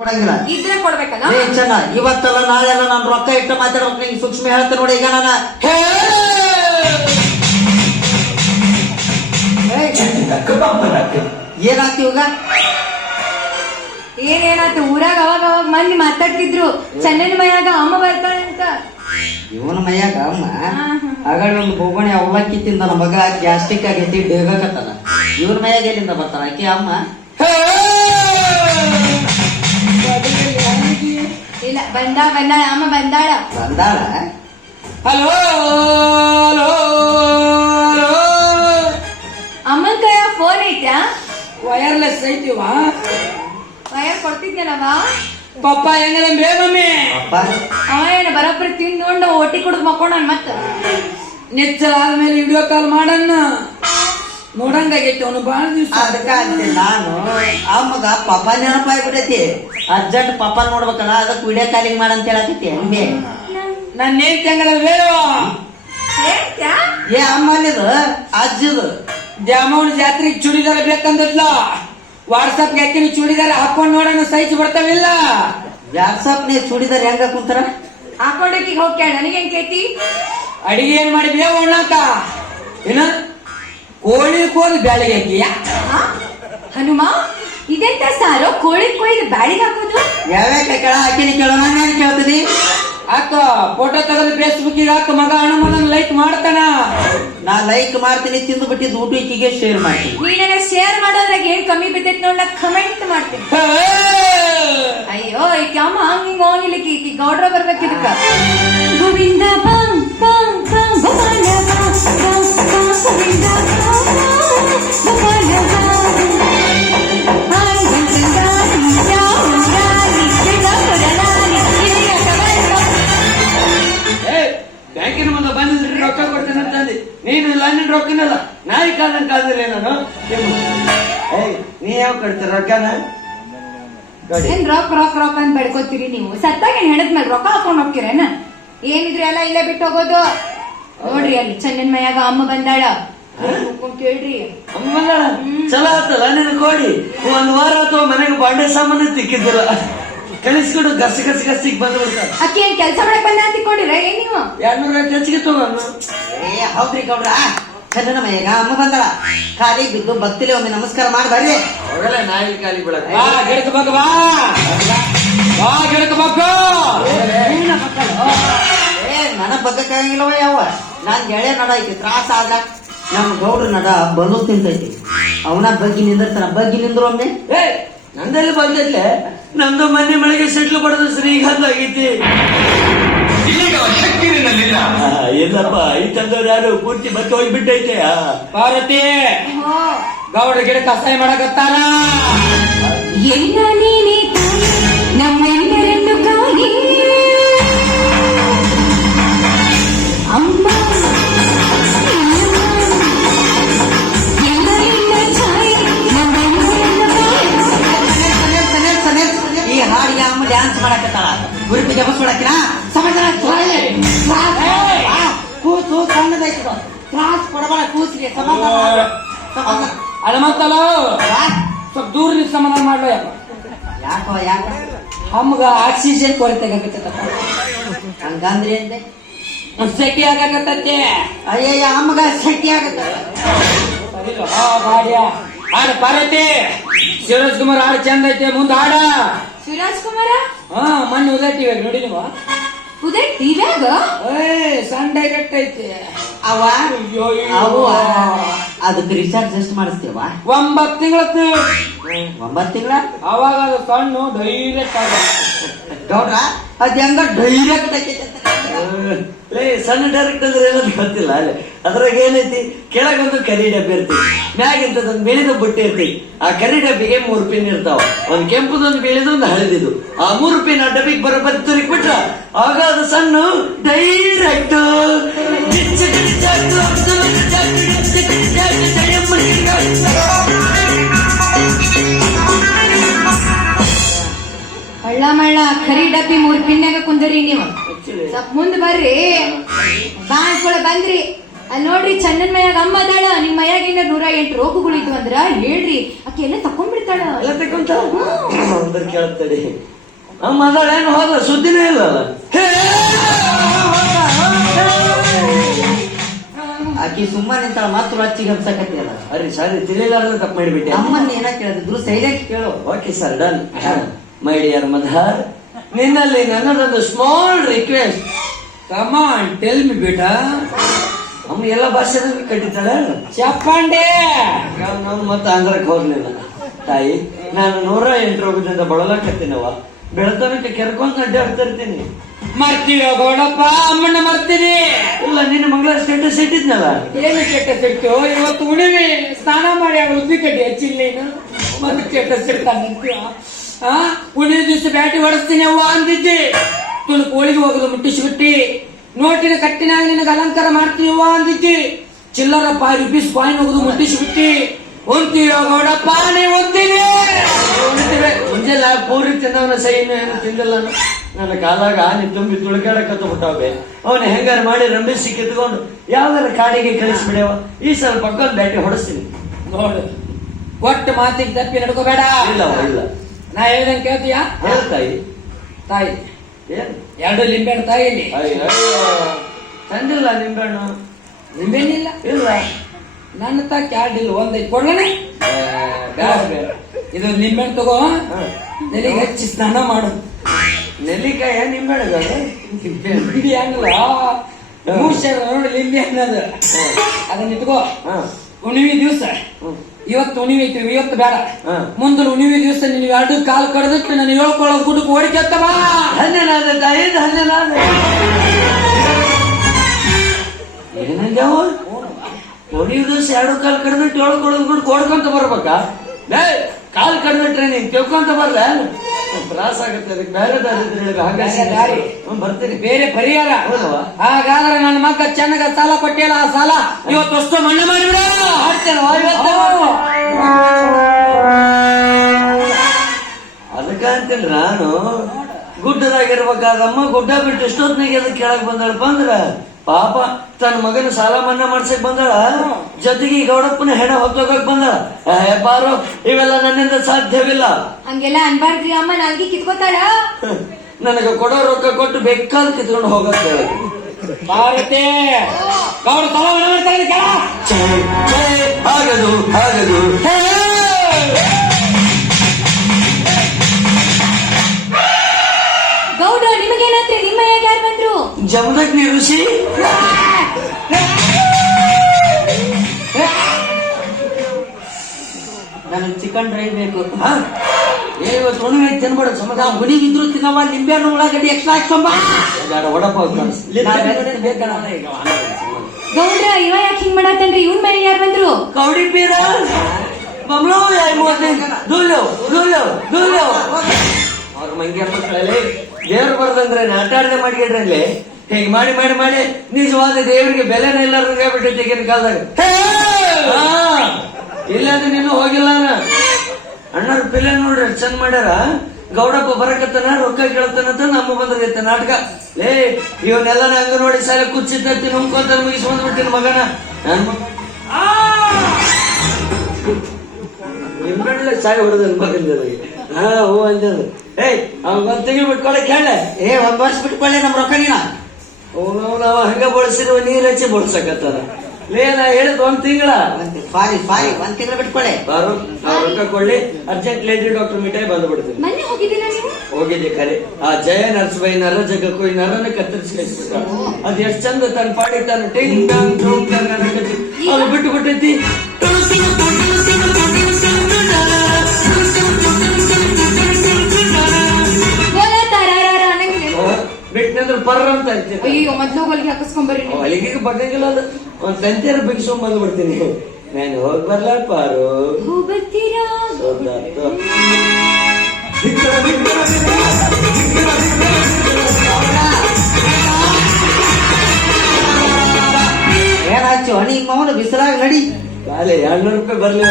ಕೊಡಂಗಿಲ್ಲ ಇದ್ರೆ ಕೊಡ್ಬೇಕಲ್ಲ. ಚೆನ್ನ ಇವತ್ತಲ್ಲ ನಾಳೆಲ್ಲ ನಾನು ರೊಕ್ಕ ಇಟ್ಟು ಮಾತಾಡ್ಬೇಕು. ನಿಂಗೆ ಸೂಕ್ಷ್ಮ ಹೇಳ್ತೇನೆ ನೋಡಿ. ಈಗ ನಾನು ಏನಾಗ್ತಿ ಇವಾಗ? ಏನೇನಾಯ್ತು ಊರಾಗ ಅವಾಗ ಅವಾಗ ಮಂದಿ ಮಾತಾಡ್ತಿದ್ರು ಚೆನ್ನೈನ ಮೈಯಾಗ ಅಮ್ಮ ಬರ್ತಾಳೆ ಅಂತ. ಇವನ ಮೈಯಾಗ ಅಮ್ಮ ಆಗಳ ಒಂದು ಬೋಗಣಿ ಅವಲಕ್ಕಿ ತಿಂದ ನಮ್ಮ ಮಗ ಗ್ಯಾಸ್ಟ್ರಿಕ್ ಆಗೈತಿ ಡೇಗಕತ್ತಲ್ಲ. ಇವನ ಮೈಯಾಗ ಎಲ್ಲಿಂದ ಬರ್ತಾಳ ಆಕಿ ಅಮ್ಮ? ಇಲ್ಲ ಬಂದಾಳ ಅಮ್ಮ ಬಂದಾಳ. ಹಲೋ ಅಮ್ಮನ ಕೈಯ ಫೋನ್ ಐತ್ಯಾ? ವೈರ್ಲೆಸ್ ಐತಿವ ವಯರ್ ಕೊಡ್ತಿದ್ನಲ್ಲವ. ಪಪ್ಪ ಹೆಂಗದ ಬೇ ಮಮ್ಮಿ? ಅವ ಏನ ಬರೋಬ್ಬರಿ ತಿಂದು ಒಟ್ಟಿ ಕುಡ್ದು ಮಕ್ಕೊಂಡ ಮತ್ತ ನೆಚ್ಚಲ ಆದ್ಮೇಲೆ ವಿಡಿಯೋ ಕಾಲ್ ಮಾಡನ್ನ ನೋಡಂಗಾಗೈತಿ ಅವನು ಬಾಳ ದಿವ್ಸ. ಅದಕ್ಕ ಅಂತೆ ನಾನು ಅಮ್ಮಗ ಪಾಪ ನೆನಪಾಗ್ಬಿಟ್ಟೈತಿ. ಅರ್ಜೆಂಟ್ ಪಾಪ ನೋಡ್ಬೇಕಲ್ಲ, ಅದಕ್ಕೆ ವಿಡಿಯೋ ಕಾಲಿಂಗ್ ಮಾಡಂತ ಹೇಳಕೈತಿ. ಹಂಗೆ ನನ್ನ ಏನ್ ಹೆಂಗದ ಬೇಡ ಏ ಅಮ್ಮ ಅಲ್ಲಿದು ಅಜ್ಜದು ದ್ಯಾಮವ್ನ ಜಾತ್ರೆಗೆ ಚೂಡಿದಾರ ಬೇಕಂದದ್ಲ. ವಾಟ್ಸಪ್ ಹಾಕಿನಿ ಚೂಡಿದಾರ ಹಾಕೊಂಡ್ ನೋಡೋಣ ಸೈಜ್ ಬರ್ತಾವಿಲ್ಲ. ವಾಟ್ಸಪ್ ನೇ ಚೂಡಿದಾರ ಹೆಂಗ ಕುಂತಾರ ಹಾಕೊಂಡಕ್ಕೆ ಹೋಗ್ಯಾಳ. ನನಗೇನ್ ಕೇತಿ? ಅಡಿಗೆ ಏನ್ ಮಾಡಿದ್ಯ ಉಣ್ಣಾಕ? ಏನ ಕೋಳಿ ಕೋಲ್ ಬ್ಯಾಳಿಗೆ ಹಾಕಿಯ? ಹನುಮ ಇದೆಂತ ಸಾರು? ಕೋಳಿ ಕೊಯ್ದು ಬ್ಯಾಳಿಗೆ ಹಾಕೋದು? ಯಾವ್ಯಾಕ ಕೇಳ ಹಾಕಿನಿ ಕೇಳೋಣ ಕೇಳ್ತೀನಿ. ಅಕ್ಕ ಫೋಟೋ ತೆಗೆದು ಫೇಸ್ಬುಕ್ ಹಾಕ ಮಗ ಹನುಮನ ಲೈಕ್ ಮಾಡ್ತಾನ. ನಾ ಲೈಕ್ ಮಾಡ್ತೀನಿ, ತಿಂದು ಬಿಟ್ಟಿದ್ದು ಊಟ ಈಕಿಗೆ ಶೇರ್ ಮಾಡ್ತೀನಿ. ನೀ ನನಗೆ ಶೇರ್ ಮಾಡೋದ್ರಾಗ ಏನ್ ಕಮ್ಮಿ ಬಿದ್ದೈತಿ ನೋಡ್, ಕಮೆಂಟ್ ಮಾಡ್ತೀನಿ. ಅಯ್ಯೋ ಈಕೆ ಅಮ್ಮ ಹಂಗ ಹೋಗಿಲಿಕ್ಕೆ ಈಕಿ ಗೌಡ್ರ ಬರ್ಬೇಕಿದಕ್ಕ. ಗೋವಿಂದ ಬಾಂಗ್ ಬಾಂಗ್ ಬಾಂಗ್ ಗೋಪಾಲ ಬಾಂಗ್ ಬಾಂಗ್ ಬಾಂಗ್ ಗೋವಿಂದ ಗೋಪಾಲ ಬ್ಯಾಂಕಿನ ಮುಂದೆ ಬಂದಿದ್ರೆ ರೊಕ್ಕ ಕೊಡ್ತೇನೆ ಅಂತಂದಿ. ನೀನು ಲಂಡನ್ ರೊಕ್ಕನಲ್ಲ ನಾಯಿ ಕಾಲಂತ ಕಾಲದಲ್ಲಿ ನಾನು ನೀ ಯಾವ ಕಡ್ತೀರ ರೊಕ್ಕನ? ಏನ್ ರೊಕ್ಕ ರೊಕ್ಕ ರೊಕ್ಕ ಅಂತ ಬೆಡ್ಕೋತೀರಿ ನೀವು? ಸತ್ತಾಗ ಏನ್ ಹೆಣದ್ಮೇಲೆ ರೊಕ್ಕ ಹಾಕೊಂಡ್ ಹೋಗ್ತೀರೇನ? ಏನಿದ್ರೆ ಎಲ್ಲ ಇಲ್ಲೇ ಬಿಟ್ಟು ಹೋಗೋದು. ನೋಡ್ರಿ ಅಲ್ಲಿ ಚೆನ್ನೈನ ಮೈಯಾಗ ಅಮ್ಮ ಬಂದಾಳ, ಕೇಳ್ರಿ. ಅಮ್ಮ ಬಂದಾಳ? ಚಲೋ ಆತಲ್ಲ ನಿನ್ ಕೋಡಿ. ಒಂದ್ ವಾರ ಅಥವಾ ಮನೆಗೆ ಬಾಂಡೆ ಸಾಮಾನು ತಿಕ್ಕಿದ್ದಿಲ್ಲ, ಕಳಿಸ್ಕೊಡು ಗಸ್ ಗಸ್ ಗಸ್ಸಿಗೆ ಬಂದು ಬಿಡ್ತಾರೆ. ಅಕ್ಕಿ ಏನ್ ಕೆಲ್ಸ ಮಾಡಕ್ ಬಂದ ಅಂತ ಕೊಡಿರ ಏನ್ ನೀವು? 200 ಹೆಚ್ಚಿಗೆ ತಗೊಂಡು. ಏ ಹೌದ್ರಿ ಗೌಡ್ರ, ಚಂದನ ಮೈಯಾಗ ಅಮ್ಮ ಬಂದಾಳ. ಖಾಲಿ ಬಿದ್ದು ಭಕ್ತಿಲಿ ಒಮ್ಮೆ ನಮಸ್ಕಾರ ಮಾಡಿ ಬರ್ರಿ. ಅವರೆಲ್ಲ ನಾಯಿ ಕಾಲಿ ಬಿಡಕ್ ಬಾ ಗಿಡಕ ಬಗ್ಗ ಬಾ ಬಾ ಗಿಡಕ ಬಗ್ಗ. ಏ ನನ್ನ ಬಗ್ಗಕ್ಕಾಗಿಲ್ಲವ ಯಾವ ನಾನ್ ಗೆಳೆಯ ನಡ ಐತಿ ತ್ರಾಸ ಆದ. ನಮ್ ಗೌಡ್ರ ನಡ ಬಲು ತಿಂತೈತಿ. ಅವನ ಬಗ್ಗಿ ನಿಂದಿರ್ತಾನ. ಬಗ್ಗಿ ನಿಂದ್ರು ಒಮ್ಮೆ. ಏ ನಂದಲ್ಲಿ ಬಂದೈತೆ. ನಮ್ದು ಮನೆ ಮಳೆಗೆ ಸೆಟ್ಲು ಪಡೆದು ಶ್ರೀಗಂಧ ಆಗೈತಿ. ಎಲ್ಲಪ್ಪ ಈ ತಂದವ್ರು ಯಾರು ಪೂರ್ತಿ ಬತ್ತೆ ಹೋಗ್ಬಿಟ್ಟೈತೆ. ಪಾರ್ವತಿ ಗೌಡ ಗಿಡ ಕಸಾಯ ಮಾಡಕತ್ತಾರ. ಎಲ್ಲ ನೀನೇ ತಾಯಿ ನಮ್ಮೆಲ್ಲರನ್ನು ಕಾಯಿ ಅಮ್ಮ ಈ ಹಾಡಿಗೆ ಅಮ್ಮ ಡ್ಯಾನ್ಸ್ ಮಾಡಕತ್ತಾಳ. ಗುರುಪಿಗೆ ಬಸ್ ಮಾಡಕ್ಕಿನ ಸಮಾಧಾನ ಕೂಸು ಸಣ್ಣದೈತಿ. ತ್ರಾಸ್ ಕೊಡಬೇಡ ಕೂಸಿಗೆ. ಸಮಾಧಾನ ಸಮಾಧಾನ ಅಳಮತ್ತಲ್ಲ ಸ್ವಲ್ಪ ದೂರ ಸಮಾಧಾನ ಮಾಡ್ಲೋ. ಯಾಕೋ ಯಾಕ ನಮ್ಗ ಆಕ್ಸಿಜನ್ ಕೊರತೆ ಆಗತ್ತಪ್ಪ. ಹಂಗಂದ್ರಿ ಅಂದೆ ಸೆಕೆ ಆಗಕತ್ತೈತಿ. ಅಯ್ಯಯ್ಯ ಅಮ್ಮಗ ಶಕ್ತಿ ಆಗತ್ತ. ಹಾಡ ಪಾರ್ವತಿ ಶಿವರಾಜ್ ಕುಮಾರ್ ಹಾಡು ಚಂದ ಐತೆ, ಮುಂದ ಹಾಡ. ಶಿವರಾಜ್ ಕುಮಾರ ಮೊನ್ನೆ ಉದಯ ಟಿವಿ ನೋಡಿ ನೀವು. ಉದಯ ಟಿವ್ಯಾಗ ಸಣ್ಣ ಡೈರೆಕ್ಟ್ ಐತಿ ಅವ ಅವು ಅದಕ್ಕೆ ರಿಚಾರ್ಜ್ ಎಷ್ಟು ಮಾಡಿಸ್ತೇವ? 9 ತಿಂಗಳತ್ತು. 9 ತಿಂಗಳ ಅವಾಗ ಅದು ಸಣ್ಣ ಡೈರೆಕ್ಟ್ ಆಗ ಗೌಡ್ರ ಅದ್ ಹೆಂಗ ಡೈರೆಕ್ಟ್ ಸಣ್ಣ ಡೈರೆಕ್ಟ್ ಅಂದ್ರೆ ಏನಂತ ಗೊತ್ತಿಲ್ಲ. ಅದ್ರಾಗ ಏನೈತಿ, ಕೆಳಗೊಂದು ಕರಿ ಡಬ್ಬಿ ಇರ್ತಿ, ಮ್ಯಾಗಿಂತದೊಂದು ಬಿಳಿದ ಬುಟ್ಟಿ ಇರ್ತಿ. ಆ ಕರಿ ಡಬ್ಬಿಗೆ 3 ಪಿನ್ ಇರ್ತಾವ. ಒಂದ್ ಕೆಂಪುದೊಂದು ಬಿಳಿದೊಂದು ಹಳದಿದು. ಆ 3 ಪಿನ್ ಆ ಡಬ್ಬಿಗೆ ಬರೋಬ್ಬರಿ ತುರಿಕ್ ಬಿಟ್ರ ಆಗ ಅದು ಸಣ್ಣ ಡೈರೆಕ್ಟ್. ಹಳ್ಳ ಮಳ್ಳ ಖರಿ ಡಬ್ಬಿ 3 ಪಿನ್ನಾಗ ಕುಂದರಿ ನೀವು. ಸ್ವಲ್ಪ ಮುಂದ್ ಬರ್ರಿ. ಬಾಂಡ್ಕೊಳ ಬಂದ್ರಿ ಅಲ್ಲಿ ನೋಡ್ರಿ ಚಂದನ್ ಮಯಾಗ ಅಮ್ಮ ಅದಾಳ, ನಿಮ್ ಮಯಾಗ ಏನ 108 ರೋಗಗಳು ಇದ್ವು ಅಂದ್ರ ಹೇಳ್ರಿ, ಆಕೆ ಎಲ್ಲ ತಕೊಂಡ್ಬಿಡ್ತಾಳ. ಎಲ್ಲ ತಕೊಂತ ಅಂದ್ರೆ ಕೇಳ್ತಡಿ ನಮ್ಮ ಮಗಳ ಏನು ಹೋದ ಸುದ್ದಿನೇ ಇಲ್ಲಲ್ಲ. ಆಕಿ ಸುಮ್ಮನೆ ನಿಂತಾಳ ಮಾತ್ರ ಹಚ್ಚಿಗೆ ಹಬ್ಸಕತ್ತಿಯಲ್ಲ. ಅರಿ ಸಾರಿ ತಿಳಿಲಾರ್ದ ತಪ್ಪು ಮಾಡಿಬಿಟ್ಟೆ. ಅಮ್ಮನ್ನ ಏನ ಕೇಳಿದ್ರು ಸೈಲೆಂಟ್ ಕೇಳು. Okay sir, done. My dear mother, ನಿನ್ನಲ್ಲಿ ನನ್ನದೊಂದು small request. Come on tell me ಬೇಟಾ. ಅಮ್ಮ ಎಲ್ಲ ಭಾಷೆದಾಗ ಕಟ್ಟಿತಾಳ. ಚಪ್ಪಂಡೆ ನಾವು ಮತ್ತೆ ಆಂಧ್ರಕ್ಕೆ ಹೋಗ್ಲಿಲ್ಲ. ತಾಯಿ, ನಾನು 108 ರೋಗದಿಂದ ಬಳಲಕತ್ತೀನವ. ಬೆಳತನಕ್ಕೆ ಕೆರ್ಕೊಂತ ಅಡ್ಡಾಡ್ತಾ ಇರ್ತೀನಿ. ಮರ್ತೀವಿ ಗೌಡಪ್ಪ, ಅಮ್ಮನ ಮರ್ತೀನಿ. ಇಲ್ಲ, ನಿನ್ನ ಮಗಳ ಸ್ಟೇಟಸ್ ಇಟ್ಟಿದ್ನಲ್ಲ. ಏನು ಸ್ಟೇಟಸ್ ಇಟ್ಟು ಇವತ್ತು ಉಣಿವಿ ಸ್ನಾನ ಮಾಡಿ ಉದ್ದಿ ಕಡ್ಡಿ ಹಚ್ಚಿಲ್ಲೇನು ಮತ್ತೆ ಸ್ಟೇಟಸ್ ಇಡ್ತಾನಂತೀವ. ಉಳಿದ ದಿವಸ ಬ್ಯಾಟಿ ಹೊಡಿಸ್ತೀನಿ ಅವ್ವ ಅಂದಿದ್ದೆ. ತುಳು ಕೋಳಿಗೆ ಹೋಗೋದು ಮುಟ್ಟಿಸ್ಬಿಟ್ಟಿ. ನೋಟಿನ ಕಟ್ಟಿನಾಗ ನಿನಗೆ ಅಲಂಕಾರ ಮಾಡ್ತೀನಿ ಅವ್ವ ಅಂದಿದ್ದಿ. ಚಿಲ್ಲರ ₹5 ಕಾಯಿನ್ ಹೋಗುದು ಮುಟ್ಟಿಸ್ಬಿಟ್ಟಿ. ಒಂತೀವಿ ಗೌಡಪ್ಪ, ನೀವು ಒಂತೀವಿ. ಮುಂಜಾನೆ ಪೂರಿ ತಿನ್ನವನ ಸೈನು ಏನು ತಿಂದಿಲ್ಲ. ನನ್ನ ಕಾಲಾಗ ಆನೆ ತುಂಬಿ ತುಳ್ಕಾಡಕತ್ತ ಬಿಟ್ಟಾವೆ. ಅವನ ಹೆಂಗಾರ ಮಾಡಿ ರಂಬಿಸಿ ಕಿತ್ಕೊಂಡು ಯಾವ್ದಾರ ಕಾಡಿಗೆ ಕಳಿಸ್ಬಿಡ್ಯವ. ಈ ಸಲ ಪಕ್ಕ ಬ್ಯಾಟಿ ಹೊಡಿಸ್ತೀನಿ. ನೋಡು, ಕೊಟ್ಟ ಮಾತಿಗೆ ತಪ್ಪಿ ನಡ್ಕೋಬೇಡ. ಇಲ್ಲವ ಇಲ್ಲ, ನಾ ಹೇಳ್ದಂಗೆ ಕೇಳ್ತೀಯಾ? ಹೇಳ್ತಾಯಿ. ತಾಯಿ ಏನು 2 ಲಿಂಬೆಹಣ್ಣು ತಾಯಿ ಇಲ್ಲಿ. ಅಯ್ಯೋ, ತಂದಿಲ್ಲ ನಿಂಬೆಹಣ್ಣು. ನಿಂಬೆಹಣ್ಣಿಲ್ಲ ಇಲ್ಲ, ನನ್ನ ತಾಕ 2 ಇಲ್ಲ, 1 ಐತಿ ಕೊಡ್ಲನೆ. ಬೇಡ ಬೇಡ. ಇದು ನಿಂಬೆಹಣ್ಣು ತಗೋ, ನೆಲಿಗೆ ಹಚ್ಚಿ ಸ್ನಾನ ಮಾಡು. ನೆಲ್ಲಿಕಾಯ ನಿಂಬೆಹಣ್ಣು ಬಿಡಿ ಹಣ್ಣಲ್ಲ, ನೋಡಿ ಲಿಂಬೆ ಹಣ್ಣು ಅದು. ಅದನ್ನ ಇಟ್ಕೋ. ಉಣಿವಿ ದಿವಸ ಇವತ್ತು ಉಣಿವಿ ಐತಿ, ಇವತ್ತು ಬೇಡ. ಮುಂದಿನ ಉಣಿವಿ ದಿವಸ ನೀವು 2 ಕಾಲು ಕಡ್ದಿಟ್ಟು ನಾನು ಹೇಳ್ಕೊಳ್ಳೋ ಗುಡ್ಡಕ್ಕೆ ಓಡಿಕೆತ್ತವ. ಧನ್ಯನಾದ ತಾಯಿ, ಧನ್ಯನಾದ. ಏನಂದ್ಯಾವ? ಒಡಿ ದಿವಸ 2 ಕಾಲು ಕಡ್ದಿಟ್ಟು ಹೇಳ್ಕೊಳ್ಳೋದು ಗುಡ್ಡಕ್ಕೆ ಓಡ್ಕೊಂತ ಬರ್ಬೇಕಾ? ಕಾಲು ಕಡ್ದಿಟ್ರೆ ನೀನ್ ತಿಳ್ಕೊಂತ ಬರ್ಲ? ತ್ರಾಸ ಆಗುತ್ತೆ. ಅದಕ್ಕೆ ಬೇರೆ ದಾರಿ ಬರ್ತೀನಿ. ಬೇರೆ ಪರಿಹಾರ. ಹಾಗಾದ್ರೆ ನನ್ನ ಮಕ್ಕ ಚೆನ್ನಾಗ ಸಾಲ ಕೊಟ್ಟಿಲ್ಲ, ಆ ಸಾಲ ಇವತ್ತು ಮಣ್ಣು ಮಾಡಿಬಿಡ. ಅದಕ್ಕ ಅಂತೇಳಿ ನಾನು ಗುಡ್ಡದಾಗಿರ್ಬೇಕಾದಮ್ಮ ಗುಡ್ಡ ಬಿಟ್ಟು ಎಷ್ಟೊತ್ತಿನಾಗ ಅದಕ್ಕೆ ಕೆಳಗ್ ಬಂದಾಳಪ್ಪ ಅಂದ್ರ ಪಾಪ ತನ್ನ ಮಗನ ಸಾಲ ಮನ್ನಾ ಮಾಡ್ಸಕ್ ಬಂದಾಳ. ಜೊತೆಗೆ ಈ ಗೌಡಪ್ಪನ ಹೆಣ ಹೊತ್ತೋಗಕ್ ಬಂದಾಳ. ಬಾರೋ, ಇವೆಲ್ಲ ನನ್ನಿಂದ ಸಾಧ್ಯವಿಲ್ಲ. ಹಂಗೆಲ್ಲ ಅನ್ಬಾರ್ದ್ರಿ ಅಮ್ಮ, ನಾಲ್ಗಿ ಕಿತ್ಕೋತಾಳ. ನನಗೆ ಕೊಡೋ ರೊಕ್ಕ ಕೊಟ್ಟು ಬೇಕಾದ್ ಕಿತ್ಕೊಂಡು ಹೋಗತ್ತೆ. ಭಾರತೆ ಗೌಡ ಸಾಲ ಮನ್ನಾ ಮಾಡ್ತಾರೆ. ಆಗದು ಆಗದು. ಗೌಡ ನಿಮಗೇನಾತ್ರಿ? ನಿಮ್ಮ ಯಾರು ಬಂದ್ರು? ಜಮದಗ್ನಿ ಋಷಿ. ನನಗೆ ಚಿಕನ್ ಡ್ರೈ ಬೇಕು. ಇವತ್ತು ಒಣಗಿ ತಿನ್ಬೇಡ. ಸಮದ ಗುಡಿಗಿದ್ರು ತಿನ್ನವ. ನಿಂಬೆಹಣ್ಣು ಉಳ್ಳಾಗಡ್ಡಿ ಎಕ್ಸ್ಟ್ರಾ ಹಾಕ್ಸೊಂಬ. ವಡಪಾವ್ ಗೌಡ್ರ ಇವ ಯಾಕೆ ಹಿಂಗ್ ಮಾಡತ್ತನ್ರಿ? ಇವ್ನ ಮನೆ ಯಾರು ಬಂದ್ರು? ಕೌಡಿ ಪೀರ ಬಮ್ಲೋ ಅವ್ರ ಮಂಗ್ಯ ಮಕ್ಕಳಲ್ಲಿ ದೇವ್ರು ಬರ್ದಂದ್ರೆ ಆಟ ಆಡದೆ ಮಾಡಿಡ್ರಲ್ಲಿ ಹೀಗೆ ಮಾಡಿ ಮಾಡಿ ಮಾಡಿ ನಿಜವಾದ ದೇವರಿಗೆ ಬೆಲೆನ ಇಲ್ಲಾರ್ದಂಗೆ ಬಿಟ್ಟು ಈಗಿನ ಕಾಲದಾಗ. ಇಲ್ಲಾಂದ್ರೆ ನೀನು ಹೋಗಿಲ್ಲ. ಅಣ್ಣವ್ರ ಪಿಲ್ಲೆ ನೋಡ್ರಿ ಚಂದ ಮಾಡ್ಯಾರ. ಗೌಡಪ್ಪ ಬರಕತ್ತನ, ರೊಕ್ಕ ಕೇಳತ್ತನಂತ ನಮ್ಮ ಬಂದ್ರೈತೆ ನಾಟಕ. ಇವನ್ನೆಲ್ಲ ಹಂಗ ನೋಡಿ ಸಾಲ ಕುಚ್ಚಿತ್ತಿ ನುಂಕೊಂತ ಮುಗಿಸಿ ಬಂದ್ಬಿಟ್ಟಿನ ಮಗನ. ನನ್ ಮಗ ನಿಂಬೆಳ್ಳೆ ಸಾಯಿ ಹೊಡೆದ ಮಗನ. ಹೂ ಅಂಜದು. ಅವ್ನ 1 ತಿಂಗಳು ಬಿಟ್ಕೊಳಕ್ ಹೇಳ. 1 ವರ್ಷ ಬಿಟ್ಕೊಳ್ಳಿ ನಮ್ಮ ರೊಕ್ಕ ನೀನ. ನಾವ್ ಹಂಗ ಬಳಸಿರುವ ನೀರ್ ಹಚ್ಚಿ ಬಳಸಕತ್ತಾರ. ನಾ ಹೇಳಿದ್ 1 ತಿಂಗಳ. ಸಾರಿ 1 ತಿಂಗಳು ಬಿಟ್ಕೊಳ್ಳಿ. ಬಾರು, ನಾವ್ ರೊಕ್ಕ ಕೊಳ್ಳಿ. ಅರ್ಜೆಂಟ್ ಲೇಡಿ ಡಾಕ್ಟರ್ ಮಿಠಾಯಿ ಬಂದ್ಬಿಡ್ತೀನಿ. ಮೊನ್ನೆ ಹೋಗಿದ್ದೀರಾ ನೀವು? ಹೋಗಿದ್ದೆ ಖರೆ. ಆ ಜಯ ನರ್ಸ್ಬೈ ನರ ಜಗಕ್ಕೂ ಈ ನರನ ಕತ್ತರಿಸ್ಲಿಕ್ಕೆ ಅದ್ ಎಷ್ಟ್ ಚಂದ ತನ್ನ ಪಾಡಿ ತಾನು ಟಿಂಗ್ ಟಾಂಗ್ ಟೂಂಗ್ ಟಾಂಗ್ ಅನ್ನಕತ್ತಿ. ಅದು ಬಿಟ್ಟು ಬಿಟ್ಟೈತಿ. ಬಿಟ್ಟಂದ್ರೆ ಪರ್ರ ಅಂತ ಇರ್ತೀನಿ. ಅಯ್ಯೋ ಮೊದ್ಲು ಹೊಲಿಗೆ ಹಾಕಿಸ್ಕೊಂಬರ್ರಿ. ಹೊಲಿಗೆ ಬಗ್ಗಂಗಿಲ್ಲ. ಅದು ಒಂದ್ ತಂತಿಯರ ಬಿಗಿಸ್ಕೊಂಡ್ ಬಂದ್ಬಿಡ್ತೀನಿ. ನಾನು ಹೋಗಿ ಬರ್ಲ ಪಾರು. ಬರ್ತೀರಾ? ಏನಾಯ್ತು? ನಿಮ್ಮ ಅವನು ಬಿಸಿಲಾಗ ನಡಿ. ಬಾಲೆ 200 ರೂಪಾಯಿ ಬರ್ಲಿ.